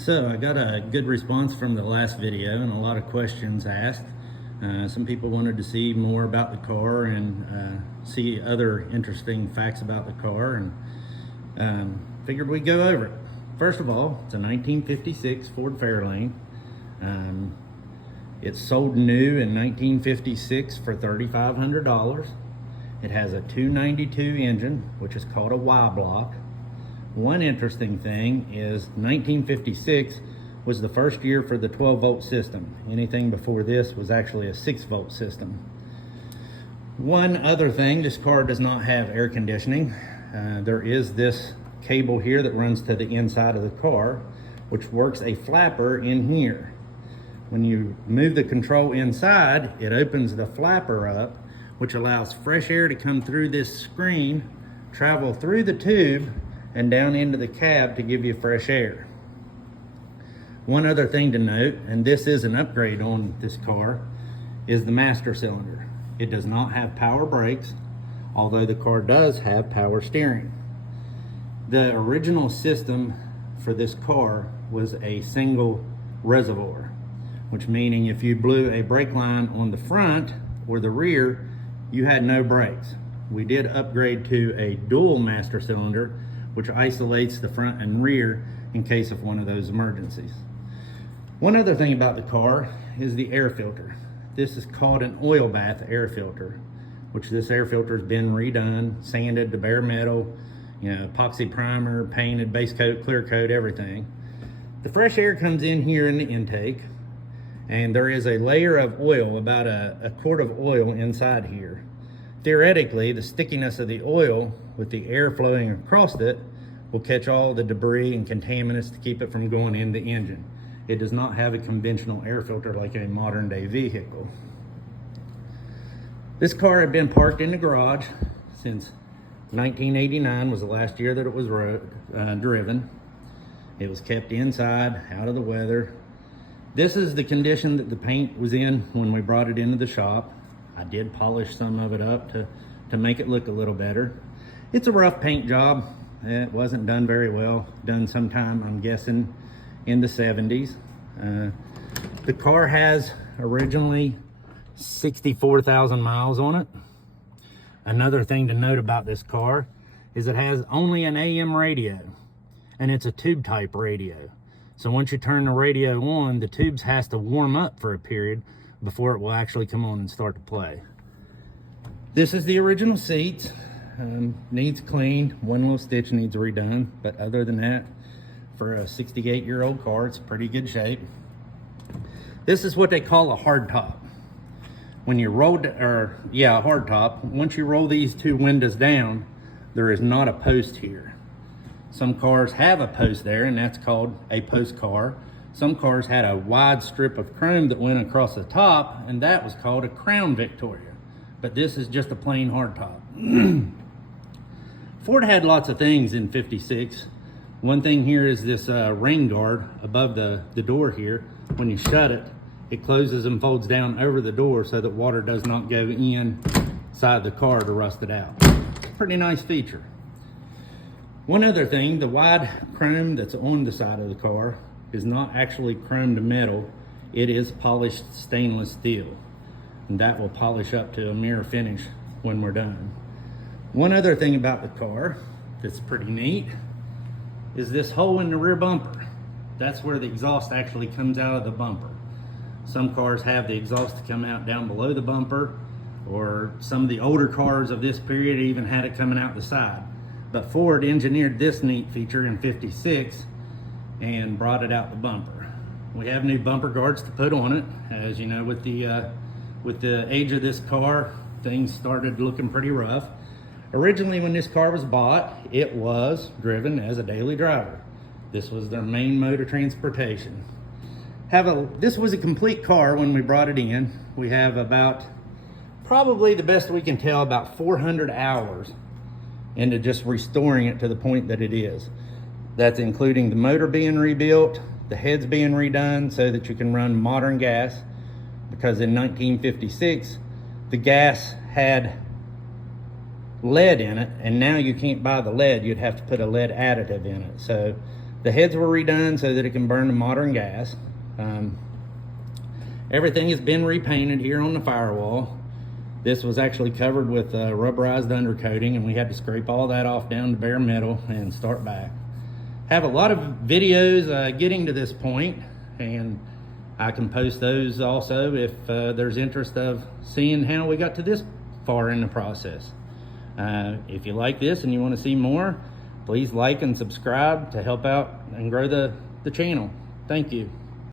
So I got a good response from the last video and a lot of questions asked. Some people wanted to see more about the car and see other interesting facts about the car, and figured we'd go over it. First of all, it's a 1956 Ford Fairlane. It sold new in 1956 for $3,500. It has a 292 engine, which is called a Y block. One interesting thing is 1956 was the first year for the 12-volt system. Anything before this was actually a 6-volt system. One other thing, this car does not have air conditioning. There is this cable here that runs to the inside of the car, which works a flapper in here. When you move the control inside, it opens the flapper up, which allows fresh air to come through this screen, travel through the tube, and down into the cab to give you fresh air. One other thing to note, and this is an upgrade on this car, is the master cylinder. It does not have power brakes, although the car does have power steering. The original system for this car was a single reservoir, which meaning if you blew a brake line on the front or the rear, you had no brakes. We did upgrade to a dual master cylinder, which isolates the front and rear in case of one of those emergencies. One other thing about the car is the air filter. This is called an oil bath air filter, which this air filter has been redone, sanded to bare metal, epoxy primer, painted, base coat, clear coat, everything. The fresh air comes in here in the intake, and there is a layer of oil, about a quart of oil inside here. Theoretically, the stickiness of the oil with the air flowing across it will catch all the debris and contaminants to keep it from going in the engine. It does not have a conventional air filter like a modern day vehicle. This car had been parked in the garage since 1989 was the last year that it was driven. It was kept inside, out of the weather. This is the condition that the paint was in when we brought it into the shop. I did polish some of it up to make it look a little better. It's a rough paint job. It wasn't done very well. Done sometime, I'm guessing, in the 70s. The car has originally 64,000 miles on it. Another thing to note about this car is it has only an AM radio, and it's a tube type radio. So once you turn the radio on, the tubes has to warm up for a period before it will actually come on and start to play. This is the original seats. Needs cleaned. One little stitch needs redone, but other than that, for a 68-year-old car, it's pretty good shape. This is what they call a hard top. When you roll, a hard top. Once you roll these two windows down, there is not a post here. Some cars have a post there, and that's called a post car. Some cars had a wide strip of chrome that went across the top, and that was called a Crown Victoria. But this is just a plain hardtop. Ford had lots of things in 56. One thing here is this rain guard above the door here. When you shut it, it closes and folds down over the door so that water does not go inside the car to rust it out. Pretty nice feature. One other thing, the wide chrome that's on the side of the car is not actually chromed metal. It is polished stainless steel, and that will polish up to a mirror finish when we're done. One other thing about the car that's pretty neat is this hole in the rear bumper. That's where the exhaust actually comes out of the bumper. Some cars have the exhaust to come out down below the bumper, or some of the older cars of this period even had it coming out the side. But Ford engineered this neat feature in 56 and brought it out the bumper. We have new bumper guards to put on it. As you know, with the age of this car, things started looking pretty rough. Originally, when this car was bought, it was driven as a daily driver. This was their main mode of transportation. This was a complete car when we brought it in. We have about, probably the best we can tell, about 400 hours into just restoring it to the point that it is. That's including the motor being rebuilt, the heads being redone so that you can run modern gas, because in 1956, the gas had lead in it, and now you can't buy the lead. You'd have to put a lead additive in it. So The heads were redone so that it can burn the modern gas. Everything has been repainted here on the firewall. This was actually covered with rubberized undercoating, and we had to scrape all that off down to bare metal and start back. Have a lot of videos getting to this point, and I can post those also if there's interest of seeing how we got to this far in the process. If you like this and you want to see more, please like and subscribe to help out and grow the channel. Thank you.